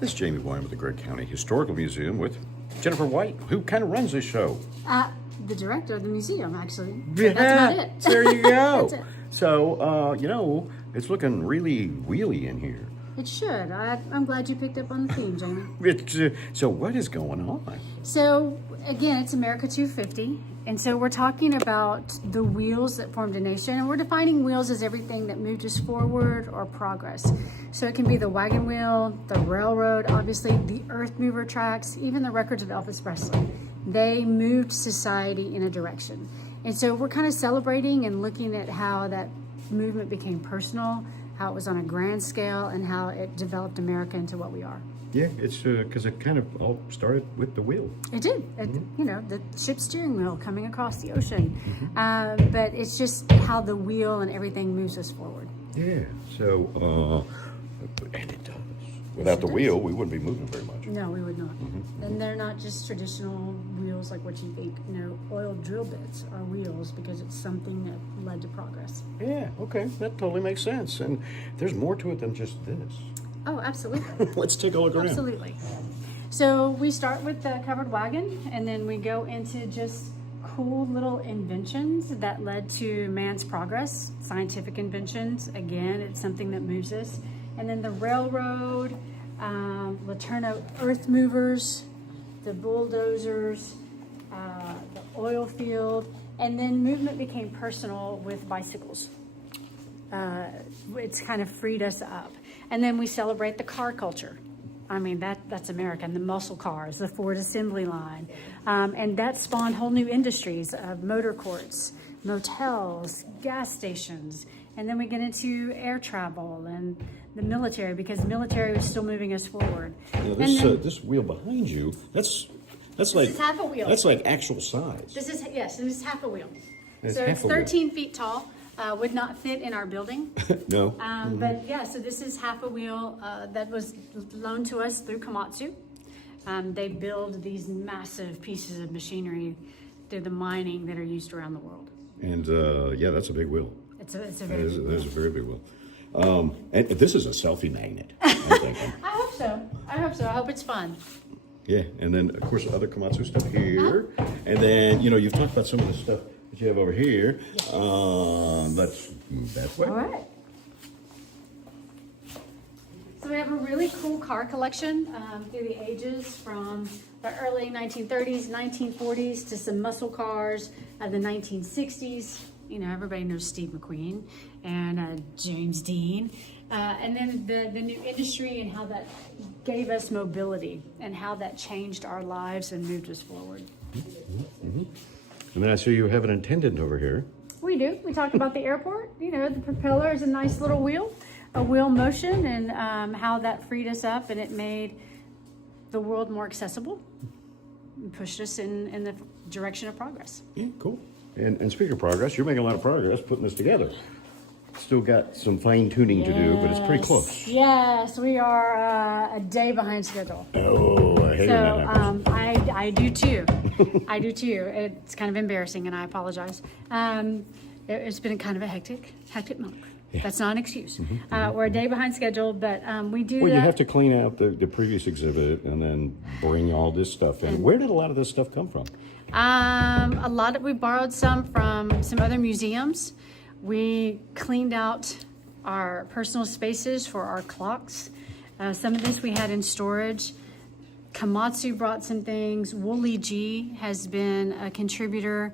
This is Jamie Boyne with the Gregg County Historical Museum with Jennifer White, who kind of runs this show. The director of the museum, actually. Yeah, that's about it. There you go. That's it. So, it's looking really wheelie in here. It should. I'm glad you picked up on the theme, Jamie. So what is going on? So, again, it's America 250. And so we're talking about the wheels that formed a nation. And we're defining wheels as everything that moved us forward or progress. So it can be the wagon wheel, the railroad, obviously, the earth mover tracks, even the records of Elvis Presley. They moved society in a direction. And so we're kind of celebrating and looking at how that movement became personal, how it was on a grand scale, and how it developed America into what we are. Yeah, it's because it kind of all started with the wheel. It did. The ship steering wheel coming across the ocean. But it's just how the wheel and everything moves us forward. Yeah, so, and it does. Without the wheel, we wouldn't be moving very much. No, we would not. And they're not just traditional wheels like what you think. Oil drill bits are wheels because it's something that led to progress. Yeah, okay, that totally makes sense. And there's more to it than just this. Oh, absolutely. Let's take a look around. Absolutely. So we start with the covered wagon, and then we go into just cool little inventions that led to man's progress, scientific inventions. Again, it's something that moves us. And then the railroad, Laterno earth movers, the bulldozers, the oil field, and then movement became personal with bicycles. It's kind of freed us up. And then we celebrate the car culture. I mean, that's American, the muscle cars, the Ford assembly line. And that spawned whole new industries of motor courts, motels, gas stations. And then we get into air travel and the military, because the military was still moving us forward. This wheel behind you, that's like, is half a wheel. That's like actual size. This is half a wheel. It's so half it's a wheel. 13 feet tall. Would not fit in our building. No. But yeah, so this is half a wheel that was loaned to us through Komatsu. They build these massive pieces of machinery through the mining that are used around the world. And yeah, that's a big wheel. It's a very big wheel. That is a very big wheel. And this is a selfie magnet, I'm thinking. I hope so. I hope it's fun. Yeah, and then of course other Komatsu stuff here. And then, you've talked about some of the stuff that you have over here. Let's move that way. All right. So we have a really cool car collection through the ages, from the early 1930s, 1940s to some muscle cars of the 1960s. Everybody knows Steve McQueen and James Dean. And then the new industry and how that gave us mobility and how that changed our lives and moved us forward. And then I see you have an attendant over here. We do. We talked about the airport. The propeller is a nice little wheel, a wheel motion, and how that freed us up and it made the world more accessible and pushed us in the direction of progress. Yeah, cool. And speaking of progress, you're making a lot of progress putting this together. Still got some fine tuning to do, but it's pretty close. Yes, we are a day behind schedule. Oh, I hate when that happens. I do too. I do too. It's kind of embarrassing, and I apologize. It's been kind of a hectic month. Yeah. That's not an excuse. We're a day behind schedule, but we do. Well, you have to clean out the previous exhibit and then bring all this stuff in. Where did a lot of this stuff come from? We borrowed some from some other museums. We cleaned out our personal spaces for our clocks. Some of this we had in storage. Komatsu brought some things. Wooly G has been a contributor.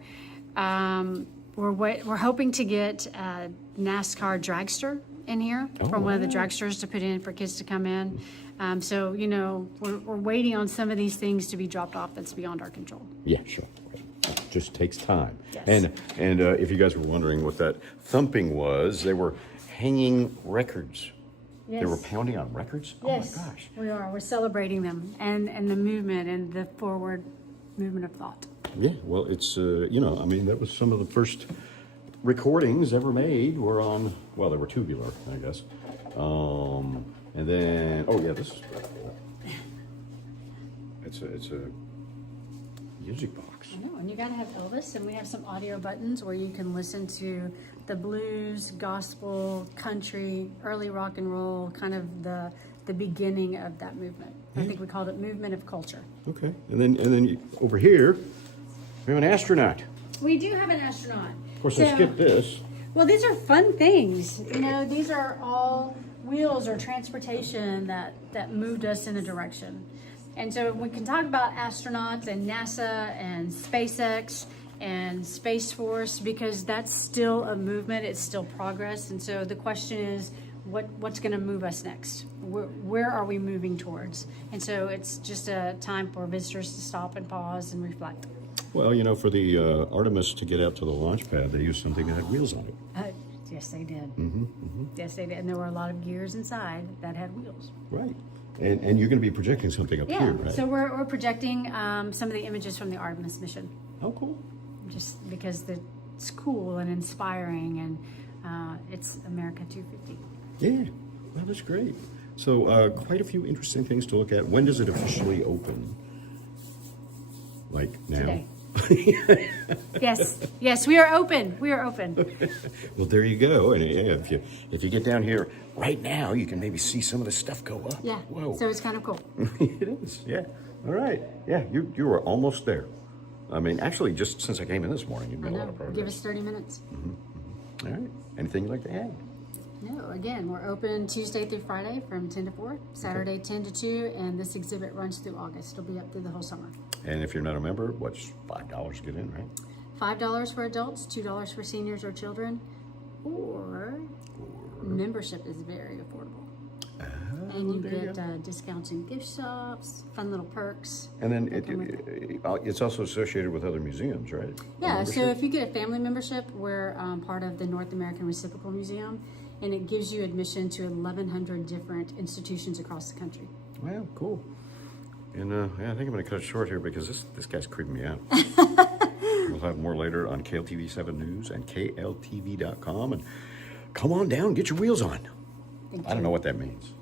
We're hoping to get a NASCAR dragster in here from one of the dragsters to put in for kids to come in. We're waiting on some of these things to be dropped off. That's beyond our control. Yeah, sure. It just takes time. Yes. And if you guys were wondering what that thumping was, they were hanging records. Yes. They were pounding on records? Yes, Oh my gosh. we are. We're celebrating them and the movement and the forward movement of thought. Yeah, well, it's, that was some of the first recordings ever made were on, well, they were tubular, I guess. And then, this is pretty cool. It's a music box. I know, and you gotta have Elvis, and we have some audio buttons where you can listen to the blues, gospel, country, early rock and roll, kind of the the beginning of that movement. I think we called it Movement of Culture. Okay. And then over here, we have an astronaut. We do have an astronaut. Of course, I skipped this. Well, these are fun things. You know, these are all wheels or transportation that moved us in a direction. And so we can talk about astronauts and NASA and SpaceX and Space Force because that's still a movement, it's still progress. And so the question is, what's going to move us next? Where are we moving towards? And so it's just a time for visitors to stop and pause and reflect. Well, you know, for the Artemis to get out to the launch pad, they used something that had wheels on it. Yes, they did. Yes, they did. And there were a lot of gears inside that had wheels. Right. And you're going to be projecting something up here, right? So we're projecting some of the images from the Artemis mission. Oh, cool. Just because it's cool and inspiring, and it's America 250. Yeah, well, that's great. So quite a few interesting things to look at. When does it officially open? Like now? Today. Yes, we are open. We are open. Well, there you go. And yeah, if you get down here right now, you can maybe see some of the stuff go up. Yeah. Whoa. So it's kind of cool. It is. Yeah. All right. Yeah, you were almost there. I mean, actually, just since I came in this morning, you've I made a lot know. of progress. Give us 30 minutes. All right. Anything you'd like to add? No, again, we're open Tuesday through Friday from 10 to 4, Saturday 10 to 2, and this exhibit runs through August. It'll be up through the whole summer. And if you're not a member, what's $5 to get in, right? $5 for adults, $2 for seniors or children, or membership is very affordable. And you get discounts in gift shops, fun little perks. And then it's also associated with other museums, right? Yeah, so if you get a family membership, we're part of the North American Reciprocal Museum, and it gives you admission to 1,100 different institutions across the country. Wow, cool. And yeah, I think I'm going to cut it short here because this guy's creeping me out. We'll have more later on KLTV7 News and KLTV.com. And come on down, get your wheels on. Thank I don't know what that means.